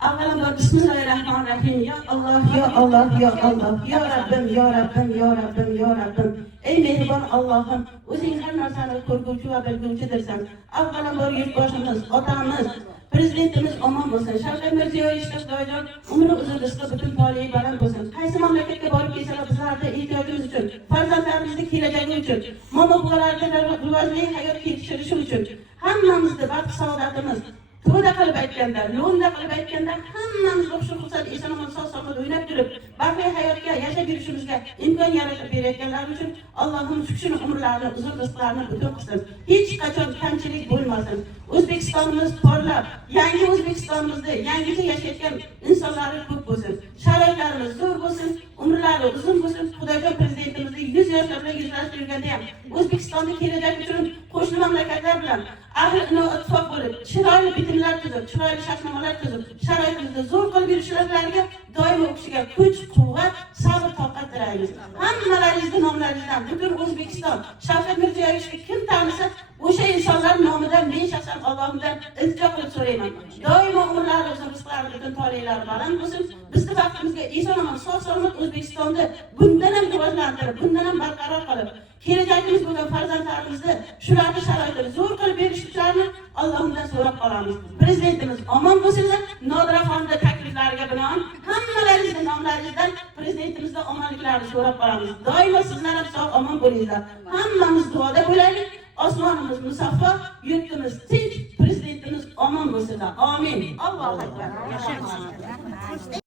Avvalambor Bismillahirrahmanirrahim. Ya Allah, ya Allah, ya Allah, ya Rabbim, ya Rabbim, ya Rabbim, ya Rabbim. Ey mehribon Allohim, o'zing har narsani ko'rguvchi va bilguvchidirsan. Avvalambor yurtboshimiz, otamiz, prezidentimiz omon bo'lsin. Shavkat Mirziyoyev Ishtiqdojon umri uzun rizqi butun toliyi baland bo'lsin. Qaysi mamlakatga borib kelsalar bizlarda ehtiyojimiz uchun, farzandlarimizning kelajagi uchun, momo-buvalarga rivojli hayot kechirishi uchun hammamizning baxt saodatimiz to'da qilib aytganda, lo'nda qilib aytganda hammamiz xushxursand eson-omon sog'-salomat o'ynab turib, baxtli hayotga yashab yurishimizga imkon yaratib berayotganlar uchun Allohim shu umrlarini, uzun rizqlarini butun qilsin. Hech qachon kamchilik bo'lmasin. O'zbekistonimiz porlab, yangi O'zbekistonimizda yangicha yashayotgan insonlar ko'p bo'lsin. Sharoitlarimiz zo'r bo'lsin, umrlari uzun bo'lsin. Xudojon prezidentimizning 100 yoshlar bilan yuzlashib yurganda ham O'zbekistonni kelajak uchun qo'shni mamlakatlar bilan ahli ittifoq bo'lib, chiroyli bitimlar tuzib, chiroyli shartnomalar tuzib, sharoitimizni zo'r qilib yurishlariga doimo u kishiga kuch, quvvat, sabr, toqat tilaymiz. Hammalaringizning nomlaringizdan butun O'zbekiston Shavkat Mirziyoyevga kim tanisa, o'sha insonlar nomidan men shaxsan Allohimdan iltijo qilib so'rayman. Doimo umrlari uzun, rizqlari butun toliylari baland bo'lsin. Bizning vaqtimizga eson-omon, sog'-salomat O'zbekistonni bundan ham rivojlantirib, bundan ham barqaror qilib, kelajagimiz bo'lgan farzandlarimizni shularning sharoitini zo'r qilib berishlarini Allohimdan so'rab qolamiz. Prezidentimiz omon bo'lsinlar. Nodiraxonning takliflariga binoan hammalaringizning nomlaringizdan prezidentimizdan omonliklarini so'rab qolamiz. Doimo sizlar ham sog' omon bo'linglar. Hammamiz duoda bo'laylik. Osmonimiz musaffo, yurtimiz tinch, prezidentimiz omon bo'lsinlar. Amin. Allohu akbar.